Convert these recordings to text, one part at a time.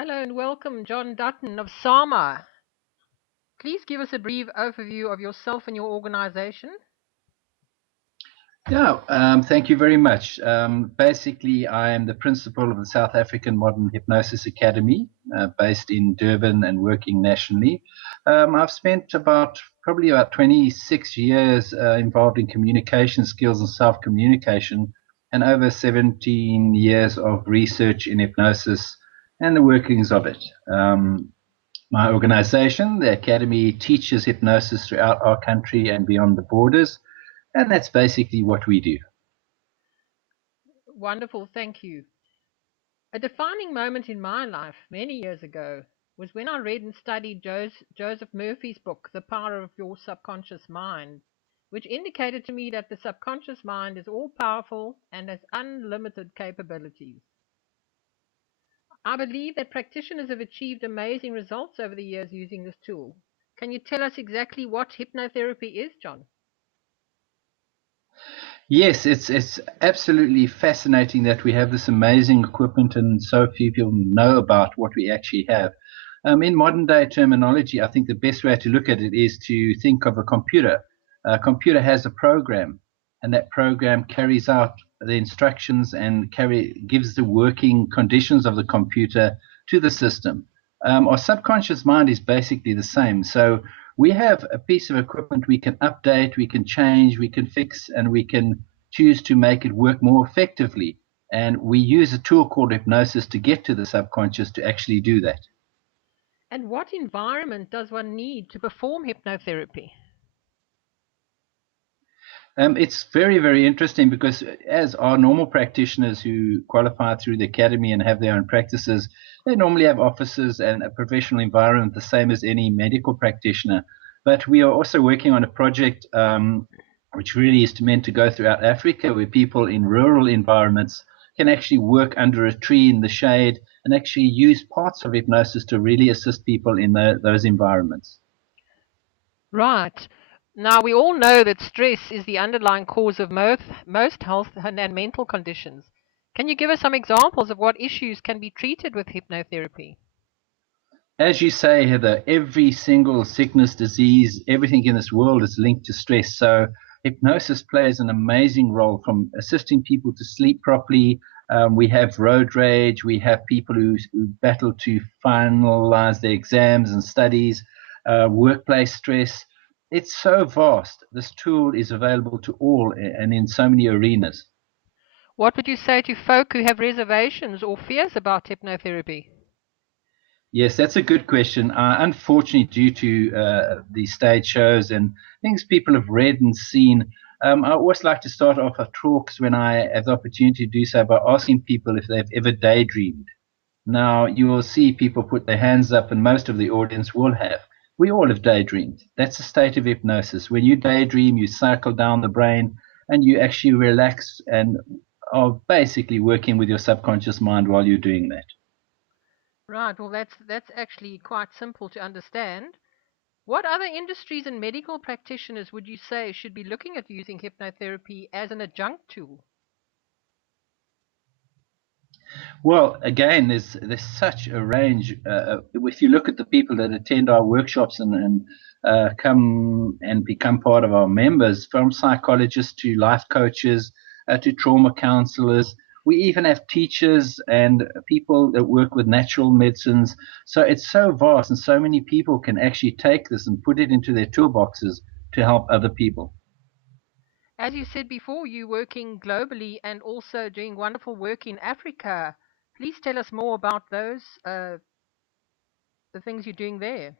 Hello and welcome, John Dutton of Sama. Please give us a brief overview of yourself and your organization. Yeah, thank you very much. Basically, I am the principal of the South African Modern Hypnosis Academy, based in Durban and working nationally. I've spent probably about 26 years involved in communication skills and self-communication, and over 17 years of research in hypnosis and the workings of it. My organization, the Academy, teaches hypnosis throughout our country and beyond the borders. And that's basically what we do. Wonderful, thank you. A defining moment in my life many years ago was when I read and studied Joseph Murphy's book, The Power of Your Subconscious Mind, which indicated to me that the subconscious mind is all powerful and has unlimited capabilities. I believe that practitioners have achieved amazing results over the years using this tool. Can you tell us exactly what hypnotherapy is, John? Yes, it's absolutely fascinating that we have this amazing equipment and so few people know about what we actually have. In modern day terminology, I think the best way to look at it is to think of a computer. A computer has a program, and that program carries out the instructions and gives the working conditions of the computer to the system. Our subconscious mind is basically the same. So we have a piece of equipment we can update, we can change, we can fix, and we can choose to make it work more effectively. And we use a tool called hypnosis to get to the subconscious to actually do that. And what environment does one need to perform hypnotherapy? It's very, very interesting because as our normal practitioners who qualify through the academy and have their own practices, they normally have offices and a professional environment the same as any medical practitioner. But we are also working on a project which really is meant to go throughout Africa, where people in rural environments can actually work under a tree in the shade and actually use parts of hypnosis to really assist people in those environments. Right. Now, we all know that stress is the underlying cause of most health and mental conditions. Can you give us some examples of what issues can be treated with hypnotherapy? As you say, Heather, every single sickness, disease, everything in this world is linked to stress. So hypnosis plays an amazing role from assisting people to sleep properly. We have road rage. We have people who battle to finalize their exams and studies, workplace stress. It's so vast. This tool is available to all and in so many arenas. What would you say to folk who have reservations or fears about hypnotherapy? Yes, that's a good question. Unfortunately, due to the stage shows and things people have read and seen, I always like to start off our talks when I have the opportunity to do so by asking people if they've ever daydreamed. Now, you will see people put their hands up, and most of the audience will have. We all have daydreamed. That's a state of hypnosis. When you daydream, you cycle down the brain and you actually relax and are basically working with your subconscious mind while you're doing that. Right, well, that's actually quite simple to understand. What other industries and medical practitioners would you say should be looking at using hypnotherapy as an adjunct tool? Well, again, there's such a range. If you look at the people that attend our workshops and come and become part of our members, from psychologists to life coaches to trauma counselors, we even have teachers and people that work with natural medicines. So it's so vast, and so many people can actually take this and put it into their toolboxes to help other people. As you said before, you're working globally and also doing wonderful work in Africa. Please tell us more about the things you're doing there.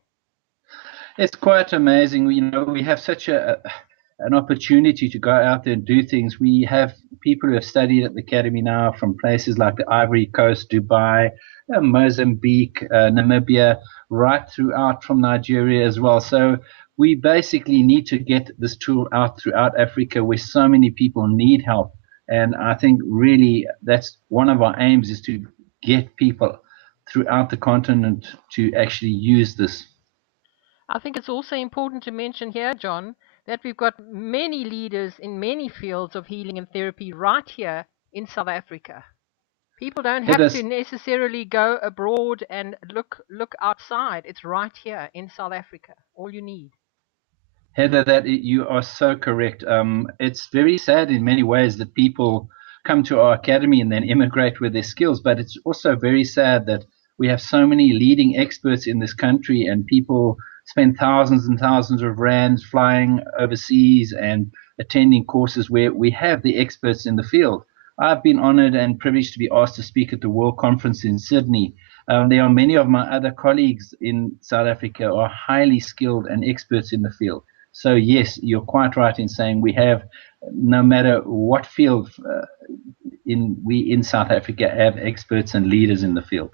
It's quite amazing. We have such an opportunity to go out there and do things. We have people who have studied at the academy now from places like the Ivory Coast, Dubai, Mozambique, Namibia, right throughout from Nigeria as well. So we basically need to get this tool out throughout Africa where so many people need help. And I think really that's one of our aims is to get people throughout the continent to actually use this. I think it's also important to mention here, John, that we've got many leaders in many fields of healing and therapy right here in South Africa. People don't have Heather, to necessarily go abroad and look outside. It's right here in South Africa. All you need. Heather, you are so correct. It's very sad in many ways that people come to our academy and then immigrate with their skills, but it's also very sad that we have so many leading experts in this country and people spend thousands and thousands of rands flying overseas and attending courses where we have the experts in the field. I've been honored and privileged to be asked to speak at the World Conference in Sydney. There are many of my other colleagues in South Africa who are highly skilled and experts in the field. So yes, you're quite right in saying we have, no matter what field we in South Africa have experts and leaders in the field.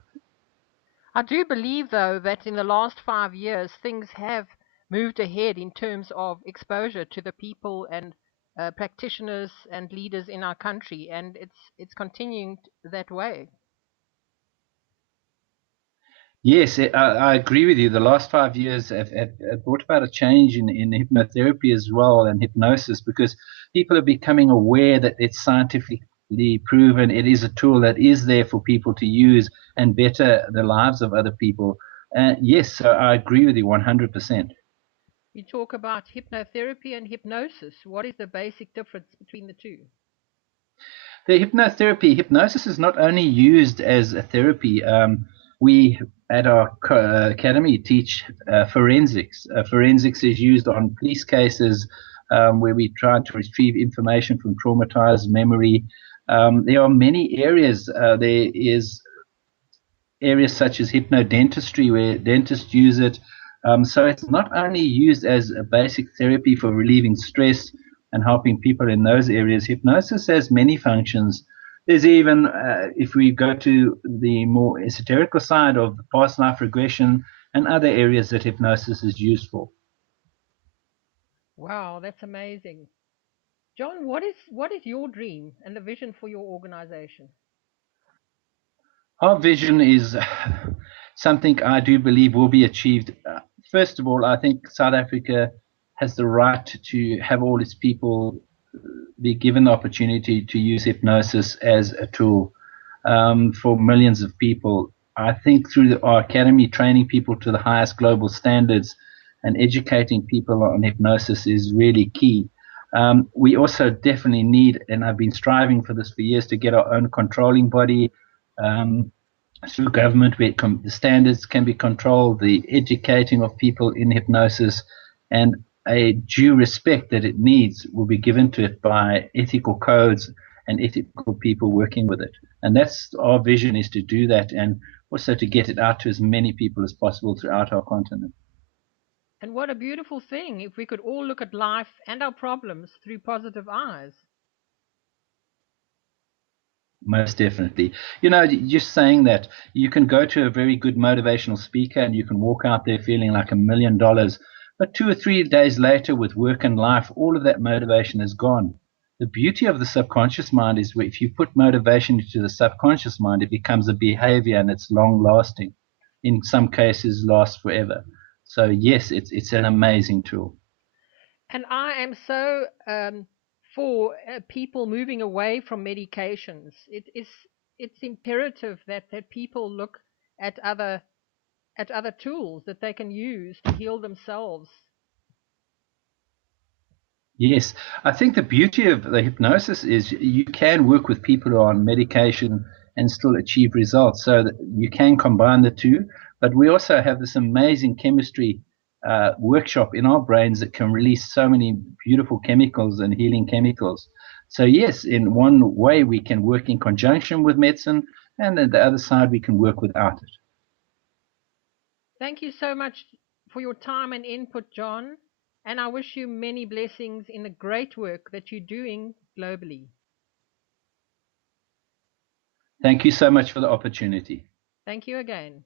I do believe, though, that in the last 5 years, things have moved ahead in terms of exposure to the people and practitioners and leaders in our country, and it's continuing that way. Yes, I agree with you. The last 5 years have brought about a change in hypnotherapy as well and hypnosis because people are becoming aware that it's scientifically proven. It is a tool that is there for people to use and better the lives of other people. Yes, so I agree with you 100%. You talk about hypnotherapy and hypnosis. What is the basic difference between the two? The hypnosis is not only used as a therapy. We at our academy teach forensics. Forensics is used on police cases where we try to retrieve information from traumatized memory. There are many areas. There is areas such as hypnodentistry where dentists use it. So it's not only used as a basic therapy for relieving stress and helping people in those areas. Hypnosis has many functions. There's even, if we go to the more esoterical side of past life regression and other areas that hypnosis is used for. Wow, that's amazing. John, what is your dream and the vision for your organization? Our vision is something I do believe will be achieved. First of all, I think South Africa has the right to have all its people be given the opportunity to use hypnosis as a tool for millions of people. I think through our academy, training people to the highest global standards and educating people on hypnosis is really key. We also definitely need, and I've been striving for this for years, to get our own controlling body through government where the standards can be controlled, the educating of people in hypnosis, and a due respect that it needs will be given to it by ethical codes and ethical people working with it. And that's our vision, is to do that and also to get it out to as many people as possible throughout our continent. And what a beautiful thing if we could all look at life and our problems through positive eyes. Most definitely. You know, just saying that, you can go to a very good motivational speaker and you can walk out there feeling like $1,000,000, but 2 or 3 days later with work and life, all of that motivation is gone. The beauty of the subconscious mind is if you put motivation into the subconscious mind, it becomes a behavior and it's long lasting. In some cases, lasts forever. So yes, it's an amazing tool. And I am so for people moving away from medications. It's imperative that people look at other tools that they can use to heal themselves. Yes, I think the beauty of the hypnosis is you can work with people who are on medication and still achieve results. So that you can combine the two. But we also have this amazing chemistry workshop in our brains that can release so many beautiful chemicals and healing chemicals. So yes, in one way we can work in conjunction with medicine, and on the other side we can work without it. Thank you so much for your time and input, John. And I wish you many blessings in the great work that you're doing globally. Thank you so much for the opportunity. Thank you again.